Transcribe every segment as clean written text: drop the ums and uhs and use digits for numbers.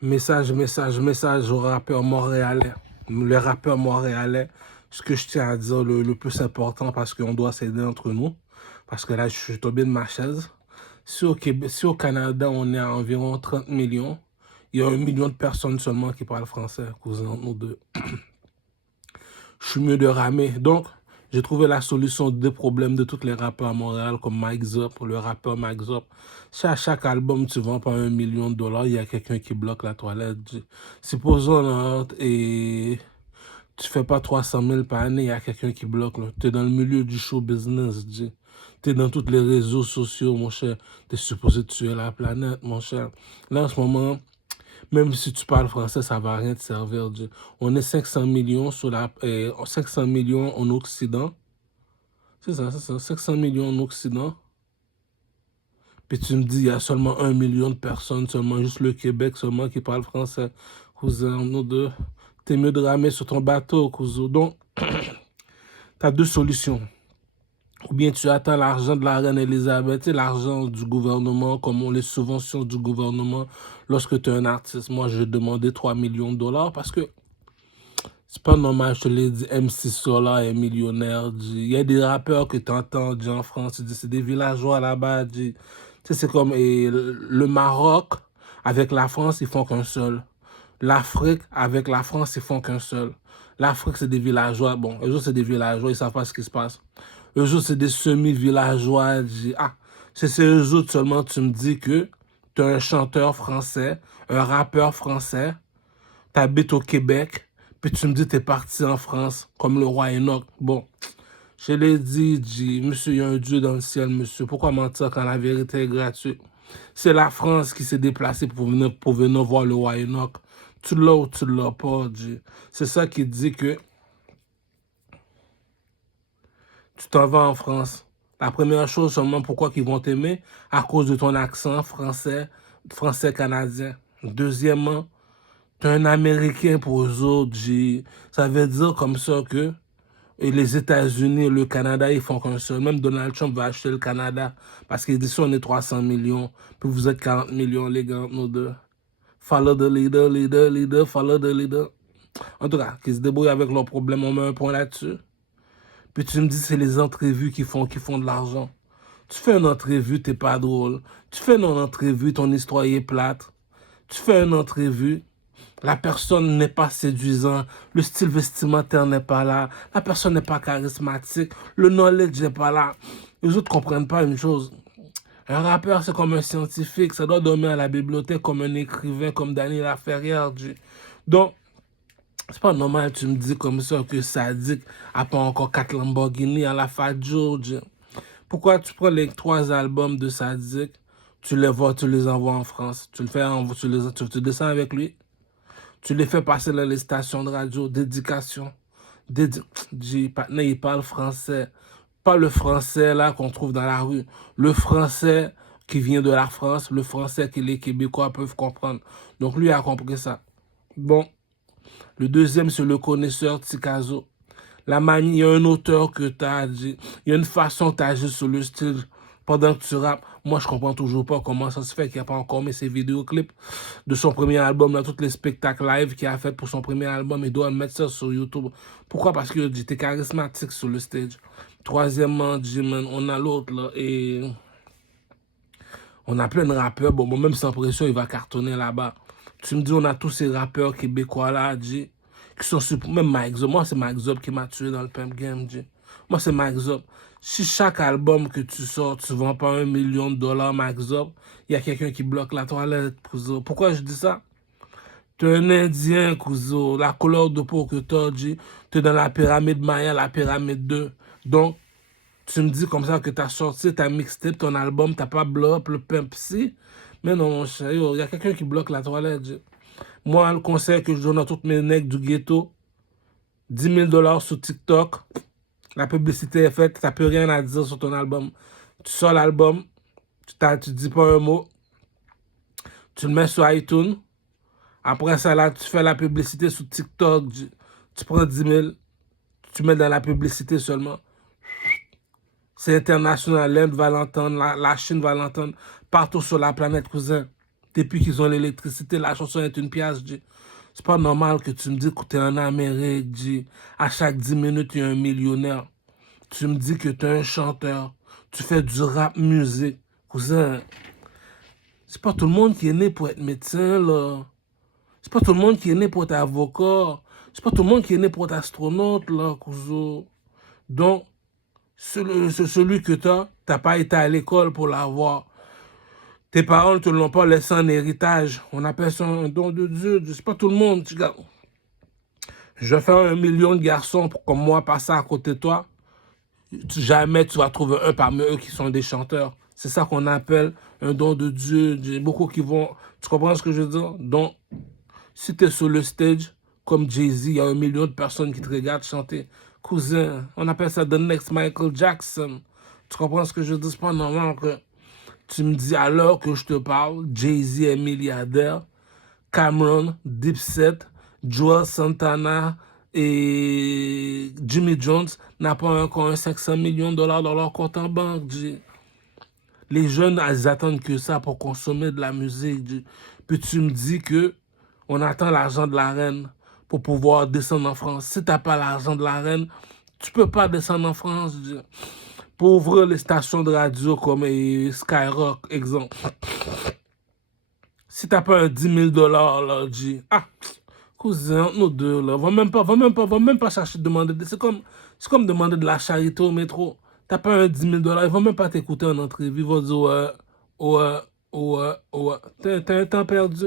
Message au rappeur montréalais. Le rappeur montréalais, ce que je tiens à dire, le plus important, parce qu'on doit s'aider entre nous, parce que là, je suis tombé de ma chaise. Si au Québec, si au Canada, on est à environ 30 millions, il y a 1 million de personnes seulement qui parlent français, cousin, nous deux. Je suis mieux de ramer. Donc, j'ai trouvé la solution des problèmes de tous les rappeurs à Montréal, comme Mike Zop, le rappeur Mike Zop. Si à chaque album, tu vends pas 1 million de dollars, il y a quelqu'un qui bloque la toilette. Supposons, là, et tu fais pas 300 000 par année, il y a quelqu'un qui bloque. Tu es dans le milieu du show business. Tu es dans tous les réseaux sociaux, mon cher. Tu es supposé tuer la planète, mon cher. Là, en ce moment, même si tu parles français, ça va rien te servir. On est 500 millions 500 millions en Occident. C'est ça, 500 millions en Occident. Puis tu me dis, il y a seulement 1 million de personnes, seulement juste le Québec, seulement qui parle français. Cousin, nous deux, t'es mieux de ramer sur ton bateau, cousin. Donc, tu as deux solutions. Ou bien tu attends l'argent de la reine Elisabeth, l'argent du gouvernement, comme on les subventions du gouvernement lorsque tu es un artiste. Moi, je vais demander 3 millions de dollars parce que c'est pas normal, je te l'ai dit, MC Solar est millionnaire. Il y a des rappeurs que tu entends en France, c'est des villageois là-bas. Tu sais, c'est comme le Maroc avec la France, ils font qu'un seul. L'Afrique avec la France, ils font qu'un seul. L'Afrique, c'est des villageois. Bon, eux autres, c'est des villageois, ils savent pas ce qui se passe. Eux autres, c'est des semi-villageois. Ah, c'est eux autres seulement, tu me dis que tu es un chanteur français, un rappeur français, tu habites au Québec, puis tu me dis que tu es parti en France, comme le roi Enoch. Bon, je l'ai dit, monsieur, il y a un Dieu dans le ciel, monsieur. Pourquoi mentir quand la vérité est gratuite? C'est la France qui s'est déplacée pour venir voir le roi Enoch. Tu l'as ou tu l'as pas, G. C'est ça qui dit que tu t'en vas en France. La première chose seulement, pourquoi ils vont t'aimer? À cause de ton accent français, français-canadien. Deuxièmement, tu es un Américain pour eux autres, G. Ça veut dire comme ça que les États-Unis et le Canada, ils font qu'un seul. Même Donald Trump va acheter le Canada parce qu'il dit si on est 300 millions, puis vous êtes 40 millions, les gars, nous deux. Follow the leader, leader, leader, follow the leader. En tout cas, qu'ils se débrouillent avec leurs problèmes, on met un point là-dessus. Puis tu me dis c'est les entrevues qui font de l'argent. Tu fais une entrevue, t'es pas drôle. Tu fais une entrevue, ton histoire est plate. Tu fais une entrevue, la personne n'est pas séduisante, le style vestimentaire n'est pas là, la personne n'est pas charismatique, le knowledge n'est pas là. Les autres ne comprennent pas une chose. Un rappeur, c'est comme un scientifique, ça doit dormir à la bibliothèque comme un écrivain, comme Daniel Laferrière. Donc, c'est pas normal, tu me dis comme ça que Sadik a pas encore 4 Lamborghini à la Fadjo. Pourquoi tu prends les 3 albums de Sadik, tu les vois, tu les envoies en France, tu tu descends avec lui, tu les fais passer dans les stations de radio, dédication. Il parle français. Pas le français là qu'on trouve dans la rue. Le français qui vient de la France, le français que les Québécois peuvent comprendre. Donc lui a compris ça. Bon, le deuxième, c'est le connaisseur Tikazo. La manie, il y a un auteur que tu as dit, il y a une façon que tu agis sur le style pendant que tu rappes. Moi, je comprends toujours pas comment ça se fait qu'il n'a pas encore mis ses vidéoclips de son premier album, dans tous les spectacles live qu'il a fait pour son premier album. Il doit mettre ça sur YouTube. Pourquoi? Parce que tu es charismatique sur le stage. Troisièmement, Jiman, on a l'autre là, et on a plein de rappeurs. Bon, même sans pression, il va cartonner là-bas. Tu me dis, on a tous ces rappeurs québécois là, G, qui sont super. Même Mike Zop. Moi, c'est Mike Zop qui m'a tué dans le pimp game, G. Moi, c'est Mike Zop. Si chaque album que tu sors, tu vends pas 1 million de dollars, Mike Zop, il y a quelqu'un qui bloque la toilette, cousin. Pourquoi je dis ça? Tu es un Indien, cousin. La couleur de peau que tu as, G, tu es dans la pyramide Maya, la pyramide 2. Donc, tu me dis comme ça que tu as sorti ta mixtape, ton album, tu n'as pas bloqué le pimp si. Mais non, mon cher, il y a quelqu'un qui bloque la toilette. Moi, le conseil que je donne à toutes mes nègres du ghetto, 10 000 $ sur TikTok, la publicité est faite, tu n'as plus rien à dire sur ton album. Tu sors l'album, tu dis pas un mot, tu le mets sur iTunes. Après ça, là, tu fais la publicité sur TikTok, tu prends 10 000, tu mets dans la publicité seulement. C'est international, l'Inde va l'entendre, la Chine va l'entendre, partout sur la planète, cousin. Depuis qu'ils ont l'électricité, la chanson est une pièce, G. C'est pas normal que tu me dis que tu es en Amérique, G. À chaque 10 minutes, il y a un millionnaire. Tu me dis que tu es un chanteur. Tu fais du rap musique. Cousin, c'est pas tout le monde qui est né pour être médecin, là. C'est pas tout le monde qui est né pour être avocat. C'est pas tout le monde qui est né pour être astronaute, là, cousin. Donc, celui que t'as pas été à l'école pour l'avoir. Tes parents ne te l'ont pas laissé en héritage. On appelle ça un don de Dieu. C'est pas tout le monde. Je vais faire 1 million de garçons comme moi passer à côté de toi. Jamais tu vas trouver un parmi eux qui sont des chanteurs. C'est ça qu'on appelle un don de Dieu. J'ai beaucoup qui vont... Tu comprends ce que je veux dire? Donc, si tu es sur le stage, comme Jay-Z, il y a 1 million de personnes qui te regardent chanter. Cousin, on appelle ça The Next Michael Jackson. Tu comprends ce que je veux dire? C'est pas normal que tu me dis à l'heure que je te parle, Jay-Z est milliardaire, Cameron, Dipset, Joel Santana et Jimmy Jones n'a pas encore un 500 millions de dollars dans leur compte en banque. Les jeunes, ils attendent que ça pour consommer de la musique. Puis tu me dis que on attend l'argent de la reine pour pouvoir descendre en France. Si tu n'as pas l'argent de la reine, tu peux pas descendre en France. Pour ouvrir les stations de radio comme Skyrock, exemple. Si tu n'as pas un 10 000 $, là, cousin, nous deux, là, va même pas chercher de demander. C'est comme demander de la charité au métro. T'as pas un 10 000 $, ils vont même pas t'écouter en entrevue. Ils vont dire, ouais. T'as un temps perdu.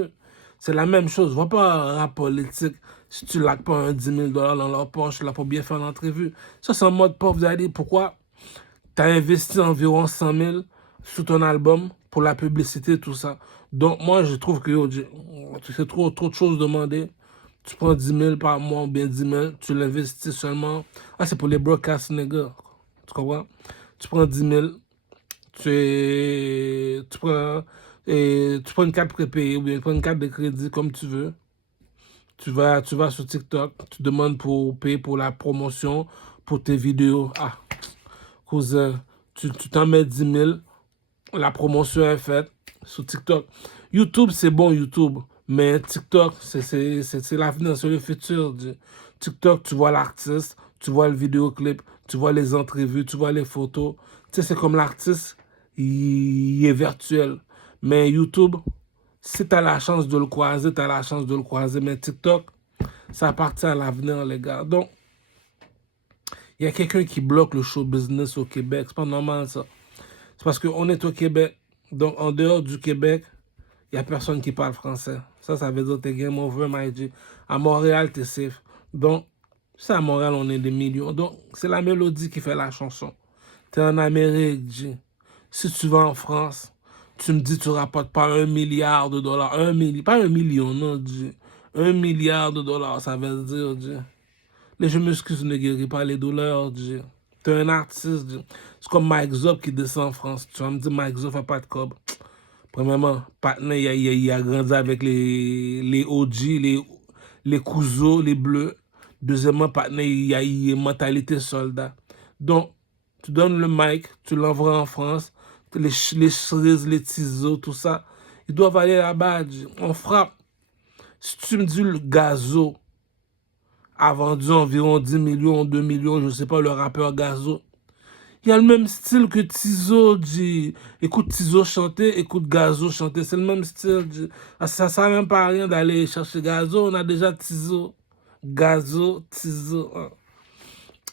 C'est la même chose. Va pas un rap politique si tu lâches pas un 10 000 $ dans leur poche là, pour bien faire l'entrevue. Ça, c'est en mode pauvre. Vous allez dire pourquoi tu as investi environ 100 000 sur ton album pour la publicité, tout ça. Donc, moi, je trouve que c'est trop de choses demandées. Tu prends 10 000 par mois ou bien 10 000, tu l'investis seulement. Ah, c'est pour les broadcast niggas. Tu comprends? Tu prends 10 000, tu prends une carte prépayée ou bien tu prends une carte de crédit comme tu veux. Tu vas sur TikTok, tu demandes pour payer pour la promotion, pour tes vidéos. Ah, cousin, tu t'en mets 10 000, la promotion est faite sur TikTok. YouTube, c'est bon, YouTube. Mais TikTok, c'est l'avenir, c'est le futur. TikTok, tu vois l'artiste, tu vois le vidéoclip, tu vois les entrevues, tu vois les photos. Tu sais, c'est comme l'artiste, il est virtuel. Mais YouTube, si tu as la chance de le croiser, tu as la chance de le croiser. Mais TikTok, ça appartient à l'avenir, les gars. Donc, il y a quelqu'un qui bloque le show business au Québec. C'est pas normal, ça. C'est parce qu'on est au Québec. Donc, en dehors du Québec, il n'y a personne qui parle français. Ça veut dire que t'es game over, my G. À Montréal, t'es safe. Donc, c'est à Montréal, on est des millions. Donc, c'est la mélodie qui fait la chanson. T'es en Amérique, G. Si tu vas en France, tu me dis que tu rapportes pas 1 milliard de dollars. Pas 1 million, non, G. 1 milliard de dollars, ça veut dire, G. Mais je m'excuse, ne guéris pas les douleurs, G. T'es un artiste, G. C'est comme Mike Zop qui descend en France. Tu vas me dire, Mike Zop fait pas de cob. Premièrement, Patna, il a grandi avec les OG, les Kuzo, les Bleus. Deuxièmement, Patna, il a une mentalité soldat. Donc, tu donnes le mic, tu l'envoies en France, les cerises, les ciseaux, tout ça, ils doivent aller là-bas. On frappe. Si tu me dis le Gazo a vendu environ 10 millions, 2 millions, je ne sais pas, le rappeur Gazo, il y a le même style que Tizo, G. Écoute Tizo chanter, écoute Gazo chanter. C'est le même style, G. Ça ne sert même pas à rien d'aller chercher Gazo. On a déjà Tizo. Gazo, Tizo. Hein.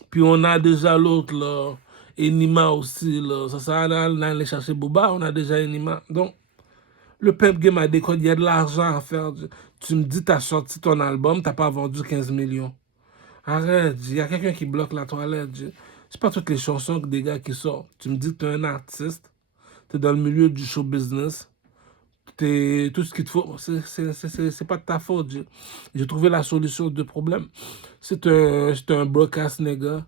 Puis on a déjà l'autre, là. Enima aussi, là. Ça sert à rien d'aller chercher Booba. On a déjà Enima. Donc, le Pep Game a déconné. Il y a de l'argent à faire. G. Tu me dis, tu as sorti ton album, tu n'as pas vendu 15 millions. Arrête, il y a quelqu'un qui bloque la toilette. C'est pas toutes les chansons des gars qui sortent. Tu me dis que tu es un artiste, tu es dans le milieu du show business, tout ce qu'il te faut, c'est pas de ta faute. J'ai trouvé la solution aux deux problèmes. C'est un broadcast nigga,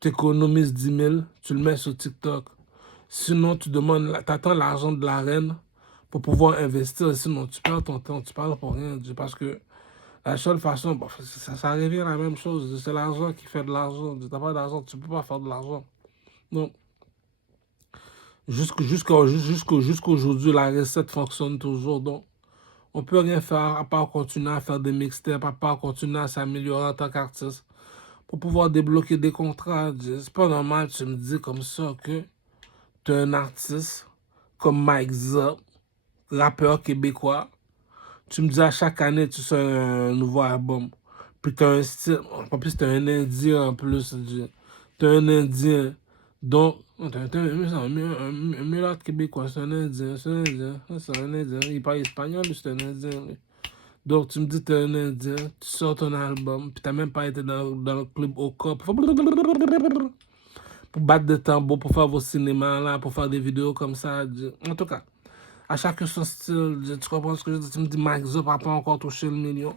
tu économises 10 000, tu le mets sur TikTok. Sinon, tu attends l'argent de la reine pour pouvoir investir. Sinon, tu perds ton temps, tu parles pour rien. Parce que la seule façon, bon, ça revient à la même chose. C'est l'argent qui fait de l'argent. Tu n'as pas d'argent, tu ne peux pas faire de l'argent. Donc, jusqu'aujourd'hui, la recette fonctionne toujours. Donc, On peut rien faire à part continuer à faire des mixtapes, à part continuer à s'améliorer en tant qu'artiste pour pouvoir débloquer des contrats. C'est pas normal, tu me dis comme ça que tu es un artiste comme Mike Zop, rappeur québécois. Tu me dis à chaque année, tu sors un nouveau album. Puis tu as un style. En plus, tu es un Indien en plus. Tu es un Indien. Donc, t'es un mulâtre québécois, c'est un Indien. C'est un Indien. C'est un Indien. Il parle espagnol, mais c'est un Indien. Lui. Donc, tu me dis que tu es un Indien. Tu sors ton album. Puis tu n'as même pas été dans le club au corps. Pour battre des tambours, pour faire vos cinémas, là, pour faire des vidéos comme ça. En tout cas. À chacun son style, tu comprends ce que je veux dire? Tu me dis, Mike Zop n'a pas encore touché le million.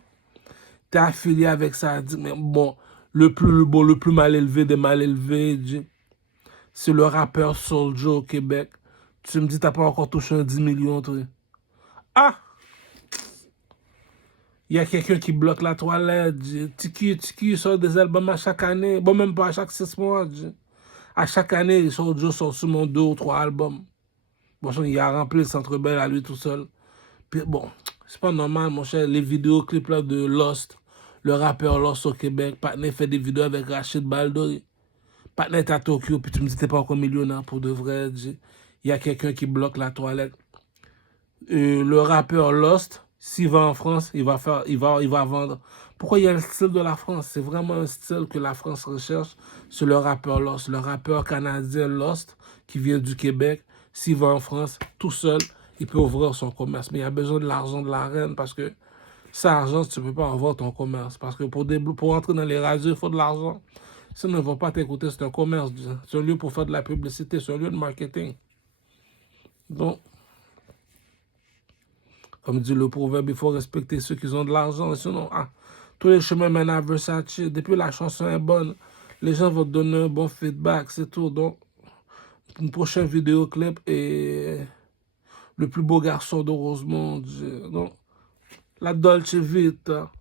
Tu es affilié avec ça. Mais bon, le plus mal élevé des mal élevés, c'est le rappeur Soulja au Québec. Tu me dis, tu n'as pas encore touché un 10 millions, toi. Ah! Il y a quelqu'un qui bloque la toilette. Tiki sort des albums à chaque année. Bon, même pas à chaque 6 mois. À chaque année, Soulja sort seulement 2 ou 3 albums. Bon, il a rempli le Centre Bell à lui tout seul. Puis, bon, c'est pas normal, mon cher. Les vidéoclips là de Lost, le rappeur Lost au Québec, Patnais fait des vidéos avec Rachid Baldori. Patnais est à Tokyo, puis tu me dis t'es pas encore millionnaire pour de vrai. Il y a quelqu'un qui bloque la toilette. Le rappeur Lost, s'il va en France, il va vendre. Pourquoi il y a le style de la France? C'est vraiment un style que la France recherche. C'est le rappeur Lost, le rappeur canadien Lost, qui vient du Québec. S'il va en France, tout seul, il peut ouvrir son commerce. Mais il a besoin de l'argent de la reine parce que sans argent, tu ne peux pas ouvrir ton commerce. Parce que pour entrer dans les radios, il faut de l'argent. Ça ne va pas t'écouter, c'est un commerce. C'est un lieu pour faire de la publicité, c'est un lieu de marketing. Donc, comme dit le proverbe, il faut respecter ceux qui ont de l'argent. Sinon, tous les chemins mènent à Versace. Depuis la chanson est bonne, les gens vont te donner un bon feedback, c'est tout. Donc, une prochaine vidéoclip et le plus beau garçon de Rosemont. Donc, la Dolce Vita.